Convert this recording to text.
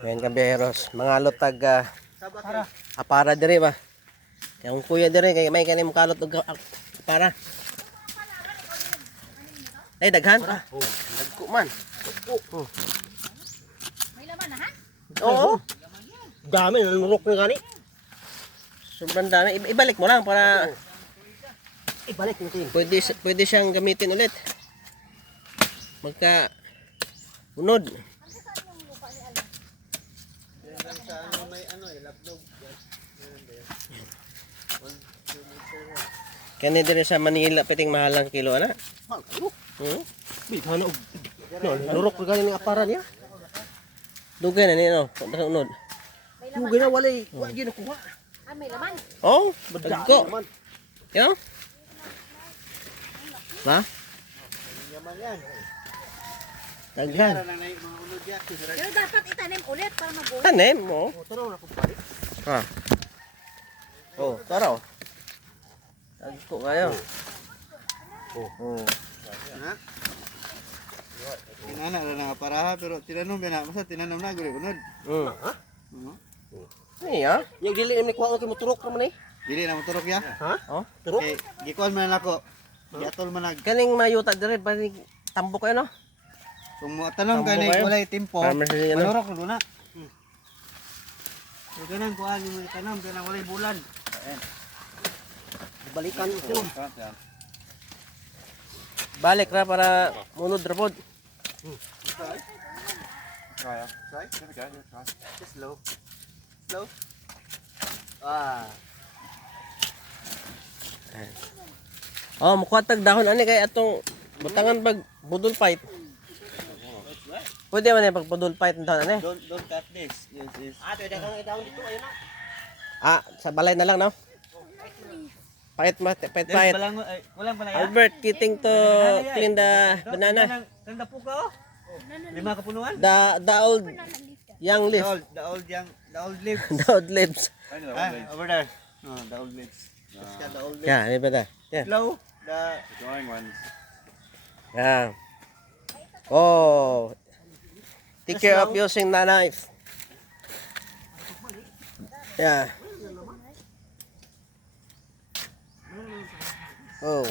Ngayon kabiyeros, mga lutag apara diri ba. Yung kuya diri kay may kanim kalot og apara. Ay daghan. Dagko man. May laman na ha? Oo. Dami, nanurok na gani. Sobrang dami. Ibalik mo lang para Ibalik natin. pwede siyang gamitin ulit. Magka unod. Kani diri sa Manila piting mahalang kilo ana. Bighan og. Nanurok na gani ng apara niya. Dugay na ni no, unod. May Yung laman gina ha? walay, wala gina kuha. Ah, may laman. Oh, Dami dagko. naman. Yo. Ba? Daghan. Pero dapat itanim ulit para mabuhay. Tanim mo. O, taro na kung pali. Ha. Oh, tara. Dagko kayo. Oh. Tinana na nga paraha pero tinanom na masa tinanom na guri unod. Iya. Yung dili ni kuha ko moturok naman eh. Dili na motorok ya. Ha? Oh. Turok? Kay gikuan man ako. Giatol man nag Kaning mayuta dire bani tambok kayo no? kung mo tanom ka Tambo ni kayo? walay tempo. Farmer siya, no? Manurok na. So ganang kuan mo tanom kanang walay bulan. Balikan ito. Balik ra para munod ra pod. Kaya. Try. Just slow. Slow. Ah. Oh, mukwatag dahon ani kay atong butangan pag budol fight. Pwede man pag budol fight ng dahon ani. Don't cut this. Yes. Pwede kang i-down dito. Ayun na. Ah, sa balay na lang no. Fight fight. Walang palaya. Albert getting to clean the banana. Tanda po ka oh. Lima kapunuan. The old young leaf. The old leaves. The old leaves. Over there. No, the old leaves. The old leaves. Yeah, ini ba? Yeah. Slow. The drawing ones. Yeah. Oh. Take care of using the knife. Yeah. Oh.